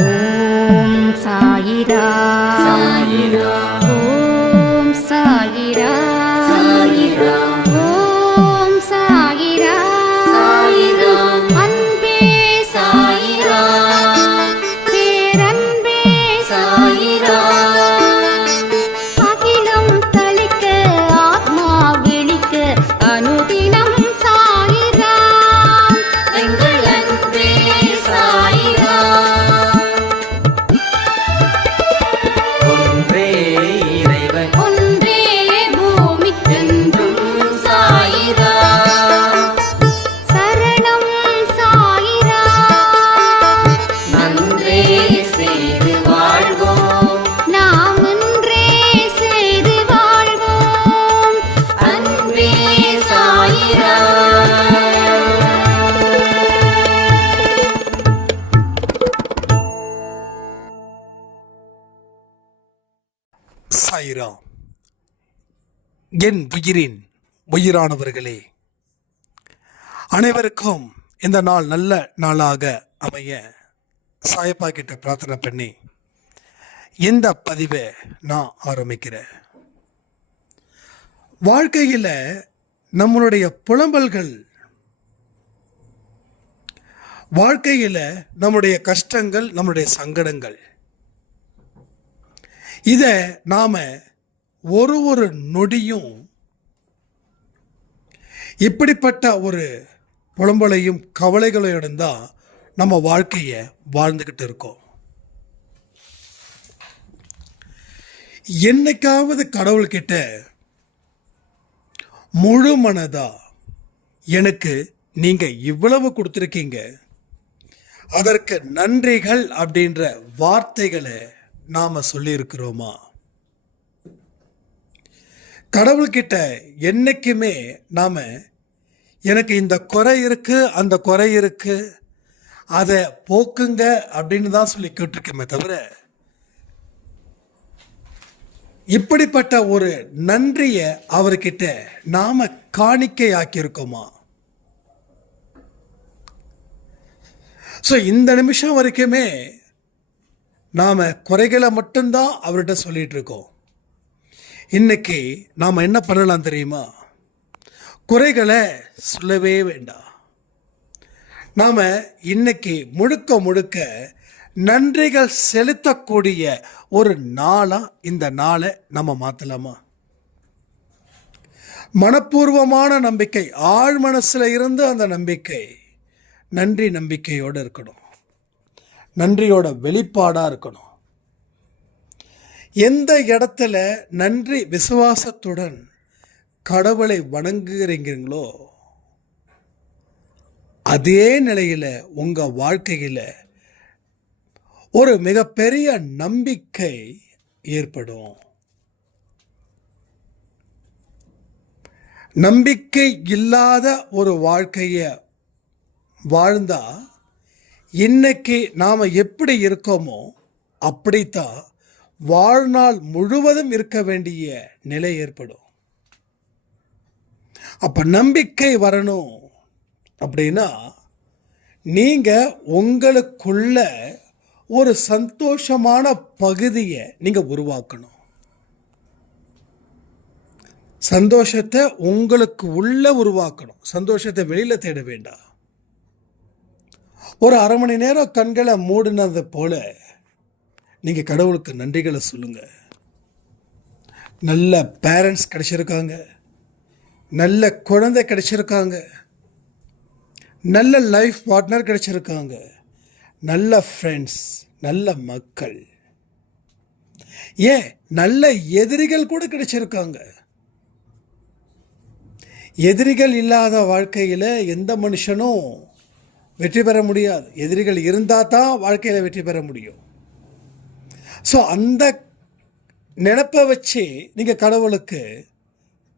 ஓம் சாயிரா சாயிரா ஓம் சாயிரா சாயிரா ஓம் சாயிரா சாயிரா அன்பே சாயிரா பேரன்பே சாயிரா அகிலம் தளிக்க ஆத்மா விழிக்க அனுதினம் சாயிரா எங்கள் அன்பே சாயிரா ஒன்றே இறைவன் ஒன்றே பூமிக்கென்றும் சாயிரா சரணம் சாயிரா நன்றே செய்து வாழ்வோம் நாம் ஒன்றே செய்து வாழ்வோம் அன்பே சாயிரா சாயிராம். என் உயிரின் உயிரானவர்களே, அனைவருக்கும் இந்த நாள் நல்ல நாளாக அமைய சாயப்பா கிட்ட பிரார்த்தனை பண்ணி இந்த பதிவை நான் ஆரம்பிக்கிறேன். வாழ்க்கையில் நம்மளுடைய புலம்பல்கள், வாழ்க்கையில் நம்முடைய கஷ்டங்கள், நம்முடைய சங்கடங்கள், இதை நாம ஒரு நொடியும் இப்படிப்பட்ட ஒரு புலம்பலையும் கவலைகளையும் தான் நம்ம வாழ்க்கையை வாழ்ந்துக்கிட்டு இருக்கோம். என்னைக்காவது கடவுள்கிட்ட முழு மனதா எனக்கு நீங்க இவ்வளவு கொடுத்துருக்கீங்க, அதற்கு நன்றிகள் அப்படின்ற வார்த்தைகளை நாம சொல்லியிருக்கிறோமா? கடவுள்கிட்ட என்னைக்குமே நாம எனக்கு இந்த குறை இருக்கு, அந்த குறை இருக்கு, அதை போக்குங்க அப்படின்னு தான் சொல்லி கேட்டிருக்கோமே தவிர இப்படிப்பட்ட ஒரு நன்றியை அவர்கிட்ட நாம காணிக்கை ஆக்கியிருக்கோமா? ஸோ இந்த நிமிஷம் வரைக்குமே நாம் குறைகளை மட்டும்தான் அவர்கிட்ட சொல்லிட்டு இருக்கோம். இன்னைக்கு நாம் என்ன பண்ணலாம் தெரியுமா? குறைகளை சொல்லவே வேண்டாம். நாம் இன்னைக்கு முழுக்க முழுக்க நன்றிகள் செலுத்தக்கூடிய ஒரு நாளாக இந்த நாளை நம்ம மாற்றலாமா? மனப்பூர்வமான நம்பிக்கை, ஆழ் மனசில் இருந்து அந்த நம்பிக்கை நன்றி நம்பிக்கையோடு இருக்கணும், நன்றியோட வெளிப்பாடாக இருக்கணும். எந்த இடத்துல நன்றி விசுவாசத்துடன் கடவுளை வணங்குகிறீங்களோ அதே நிலையில் உங்கள் வாழ்க்கையில் ஒரு மிகப்பெரிய நம்பிக்கை ஏற்படும். நம்பிக்கை இல்லாத ஒரு வாழ்க்கையை வாழ்ந்தா இன்னைக்கு நாம் எப்படி இருக்கோமோ அப்படித்தான் வாழ்நாள் முழுவதும் இருக்க வேண்டிய நிலை ஏற்படும். அப்போ நம்பிக்கை வரணும் அப்படின்னா நீங்கள் உங்களுக்குள்ள ஒரு சந்தோஷமான பகுதியை நீங்கள் உருவாக்கணும். சந்தோஷத்தை உங்களுக்கு உள்ள உருவாக்கணும். சந்தோஷத்தை வெளியில் தேட வேண்டாம். ஒரு அரை மணி நேரம் கண்களை மூடினது போல நீங்கள் கடவுளுக்கு நன்றிகளை சொல்லுங்கள். நல்ல பேரண்ட்ஸ் கிடைச்சிருக்காங்க, நல்ல குழந்தை கிடைச்சிருக்காங்க, நல்ல லைஃப் பார்ட்னர் கிடைச்சிருக்காங்க, நல்ல ஃப்ரெண்ட்ஸ், நல்ல மக்கள், ஏன் நல்ல எதிரிகள் கூட கிடைச்சிருக்காங்க. எதிரிகள் இல்லாத வாழ்க்கையில் எந்த மனுஷனும் வெற்றி பெற முடியாது. எதிரிகள் இருந்தால் தான் வாழ்க்கையில் வெற்றி பெற முடியும். ஸோ அந்த நினைப்பை வச்சு நீங்கள் கடவுளுக்கு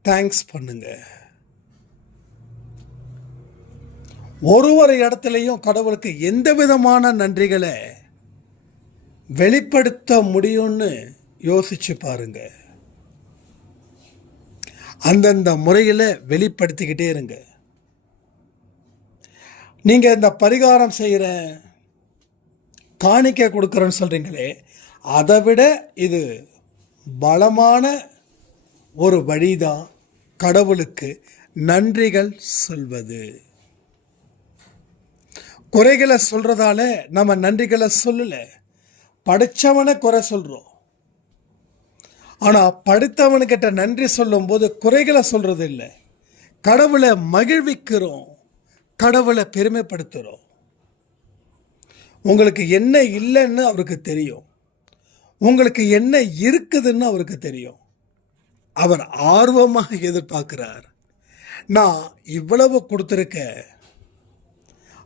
தேங்க்ஸ் பண்ணுங்க. ஒரு இடத்துலையும் கடவுளுக்கு எந்த விதமான நன்றிகளை வெளிப்படுத்த முடியும்னு யோசிச்சு பாருங்க. அந்தந்த முறையில் வெளிப்படுத்திக்கிட்டே இருங்க. நீங்கள் இந்த பரிகாரம் செய்கிறேன், காணிக்கை கொடுக்குறேன்னு சொல்கிறீங்களே, அதை விட இது பலமான ஒரு வழிதான் கடவுளுக்கு நன்றிகள் சொல்வது. குறைகளை சொல்கிறதால நம்ம நன்றிகளை சொல்லலை, படித்தவனை குறை சொல்கிறோம். ஆனால் படித்தவனுக்கிட்ட நன்றி சொல்லும்போது குறைகளை சொல்கிறது இல்லை, கடவுளை மகிழ்விக்கிறோம், கடவுளை பெருமைப்படுத்துகிறோம். உங்களுக்கு என்ன இல்லைன்னு அவருக்கு தெரியும், உங்களுக்கு என்ன இருக்குதுன்னு அவருக்கு தெரியும். அவர் ஆர்வமாக எதிர்பார்க்கிறார். நான் இவ்வளவு கொடுத்துருக்கேன்,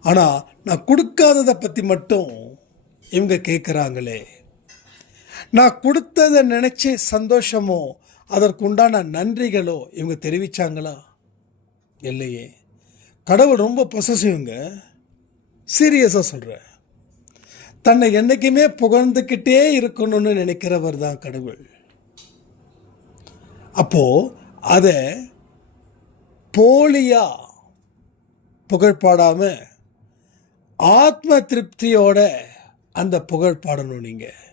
ஆனால் நான் கொடுக்காததை பற்றி மட்டும் இவங்க கேட்குறாங்களே. நான் கொடுத்ததை நினச்சி சந்தோஷமோ அதற்குண்டான நன்றிகளோ இவங்க தெரிவித்தாங்களா? இல்லையே. கடவுள் ரொம்ப பொசசிவ்ங்க, சீரியஸாக சொல்கிறேன். தன்னை என்றைக்குமே புகழ்ந்துக்கிட்டே இருக்கணும்னு நினைக்கிறவர் தான் கடவுள். அப்போது அதை போலியா புகழ்பாடாமல் ஆத்ம திருப்தியோட அந்த புகழ் பாடணும். நீங்கள்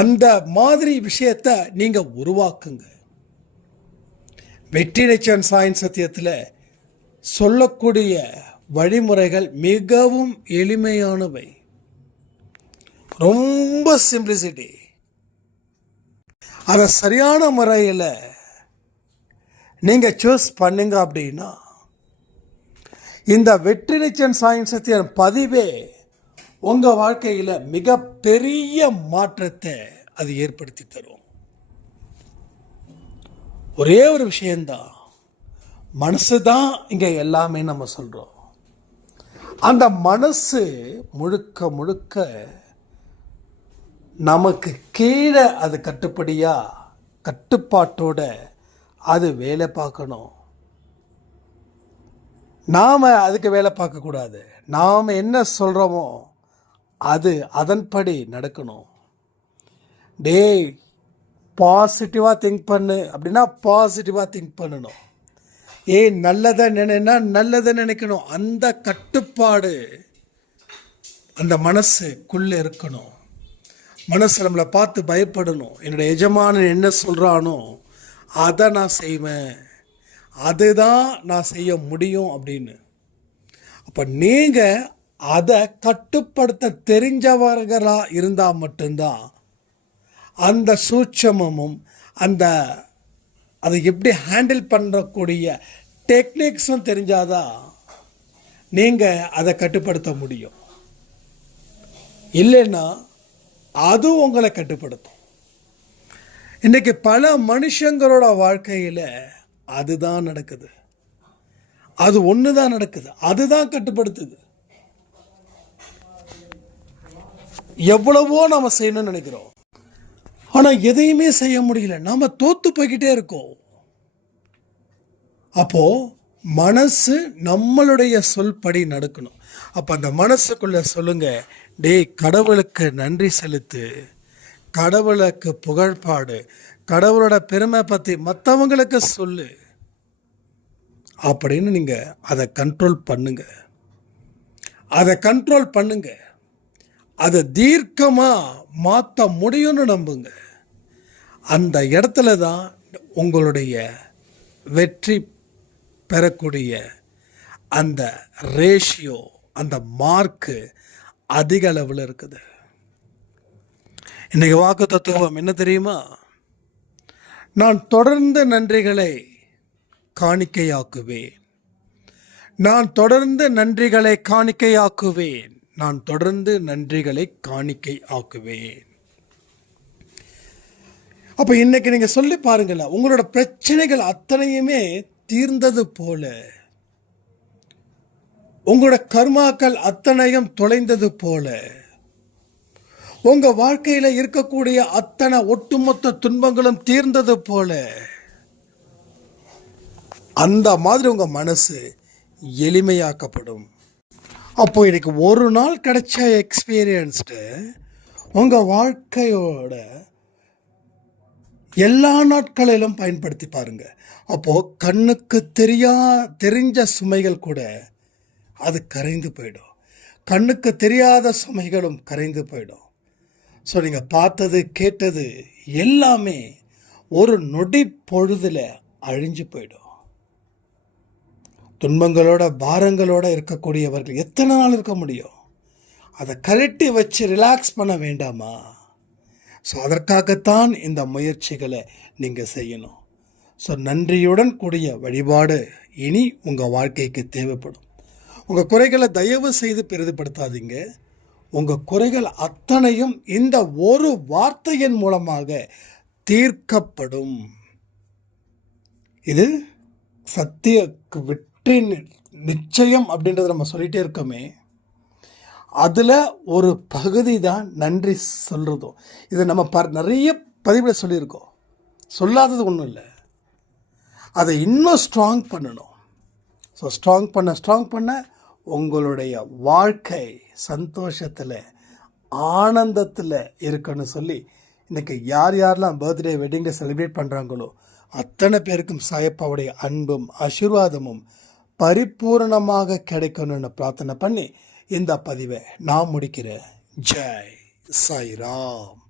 அந்த மாதிரி விஷயத்தை நீங்கள் உருவாக்குங்க. வெற்றி நிச்சயம் சாயின் சத்தியத்தில் சொல்லக்கூடிய வழிமுறைகள் மிகவும் எளிமையானவை, ரொம்ப சிம்பிளிசிட்டி. அதை சரியான முறையில் நீங்கள் சூஸ் பண்ணுங்க அப்படின்னா இந்த வெற்றி நிச்சயம் சாயின் சத்தியம் பதிவே உங்கள் வாழ்க்கையில் மிகப்பெரிய மாற்றத்தை அது ஏற்படுத்தி தரும். ஒரே ஒரு விஷயந்தான், மனசு தான் இங்கே எல்லாமே நம்ம சொல்கிறோம். அந்த மனசு முழுக்க முழுக்க நமக்கு கீழே அது கட்டுப்பாட்டோட அது வேலை பார்க்கணும். நாம் அதுக்கு வேலை பார்க்கக்கூடாது. நாம் என்ன சொல்கிறோமோ அது அதன்படி நடக்கணும். டேய் பாசிட்டிவாக திங்க் பண்ணு அப்படின்னா பாசிட்டிவாக திங்க் பண்ணணும். நல்லதை நினைனா நல்லதை நினைக்கணும். அந்த கட்டுப்பாடு அந்த மனசுக்குள்ளே இருக்கணும். மனசு நம்மளை பார்த்து பயப்படணும். என்னோடய எஜமானன் என்ன சொல்கிறானோ அதை நான் செய்வேன், அதுதான் நான் செய்ய முடியும் அப்படின்னு. அப்போ நீங்கள் அதை கட்டுப்படுத்த தெரிஞ்சவர்களாக இருந்தால் மட்டும்தான் அந்த சூட்சமும் அந்த அதை எப்படி ஹேண்டில் பண்ணக்கூடிய டெக்னிக்ஸும் தெரிஞ்சாதான் நீங்கள் அதை கட்டுப்படுத்த முடியும். இல்லைன்னா அது உங்களை கட்டுப்படுத்தும். இன்றைக்கி பல மனுஷங்களோட வாழ்க்கையில் அதுதான் நடக்குது. அது ஒன்று தான் நடக்குது, அதுதான் கட்டுப்படுத்துது. எவ்வளவோ நாம் செய்யணும்னு நினைக்கிறோம், ஆனால் எதையுமே செய்ய முடியல. நாம் தோற்று போய்கிட்டே இருக்கோம். அப்போது மனசு நம்மளுடைய சொல்படி நடக்கணும். அப்போ அந்த மனசுக்குள்ளே சொல்லுங்கள், டேய் கடவுளுக்கு நன்றி செலுத்து, கடவுளுக்கு புகழ்பாடு, கடவுளோட பெருமை பற்றி மற்றவங்களுக்கு சொல்லு அப்படின்னு நீங்கள் அதை கண்ட்ரோல் பண்ணுங்க. அதை கண்ட்ரோல் பண்ணுங்க. அதை தீர்க்கமாக மாற்ற முடியும்னு நம்புங்க. அந்த இடத்துல தான் உங்களுடைய வெற்றி பெறக்கூடிய அந்த ரேஷியோ, அந்த மார்க்கு அதிக அளவில் இருக்குது. இன்றைக்கி வாக்கு தத்துவம் என்ன தெரியுமா? நான் தொடர்ந்து நன்றிகளை காணிக்கையாக்குவேன், நான் தொடர்ந்து நன்றிகளை காணிக்கையாக்குவேன், நான் தொடர்ந்து நன்றிகளை காணிக்கை ஆக்குவேன். அப்போ இன்னைக்கு நீங்கள் சொல்லி பாருங்களேன், உங்களோட பிரச்சனைகள் அத்தனையுமே தீர்ந்தது போல, உங்களோட கர்மாக்கள் அத்தனையும் தொலைந்தது போல, உங்கள் வாழ்க்கையில் இருக்கக்கூடிய அத்தனை ஒட்டுமொத்த துன்பங்களும் தீர்ந்தது போல, அந்த மாதிரி உங்கள் மனசு எளிமையாக்கப்படும். அப்போ இன்னைக்கு ஒரு நாள் கிடைச்ச எக்ஸ்பீரியன்ஸ்டு உங்கள் வாழ்க்கையோட எல்லா நாட்களிலும் பயன்படுத்தி பாருங்க. அப்போது கண்ணுக்கு தெரிஞ்ச சுமைகள் கூட அது கரைந்து போயிடும். கண்ணுக்கு தெரியாத சுமைகளும் கரைந்து போயிடும். ஸோ நீங்கள் பார்த்தது கேட்டது எல்லாமே ஒரு நொடி பொழுதில் அழிஞ்சு போயிடும். துன்பங்களோட பாரங்களோட இருக்கக்கூடியவர்கள் எத்தனை நாள் இருக்க முடியும்? அதை கழட்டி வச்சு ரிலாக்ஸ் பண்ண வேண்டாமா? ஸோ அதற்காகத்தான் இந்த முயற்சிகளை நீங்கள் செய்யணும். ஸோ நன்றியுடன் கூடிய வழிபாடு இனி உங்கள் வாழ்க்கைக்கு தேவைப்படும். உங்கள் குறைகளை தயவு செய்து பெரிதுபடுத்தாதீங்க. உங்கள் குறைகள் அத்தனையும் இந்த ஒரு வார்த்தையின் மூலமாக தீர்க்கப்படும். இது சத்திய வெற்றி நிச்சயம் அப்படின்றத நம்ம சொல்லிகிட்டே இருக்கோமே, அதில் ஒரு பகுதி தான் நன்றி சொல்கிறதும். இதை நம்ம நிறைய பதிவில் சொல்லியிருக்கோம். சொல்லாதது ஒன்றும் இல்லை, அதை இன்னும் ஸ்ட்ராங் பண்ணணும். ஸோ ஸ்ட்ராங் பண்ண உங்களுடைய வாழ்க்கை சந்தோஷத்தில் ஆனந்தத்தில் இருக்குன்னு சொல்லி இன்றைக்கி யாரெல்லாம் பர்த்டே வெட்டிங்கை செலிப்ரேட் பண்ணுறாங்களோ அத்தனை பேருக்கும் சாயப்பாவுடைய அன்பும் ஆசீர்வாதமும் பரிபூரணமாக கிடைக்கணும்னு பிரார்த்தனை பண்ணி இந்த பதிவை நான் முடிக்கிறேன். ஜெய் சாய்ராம்.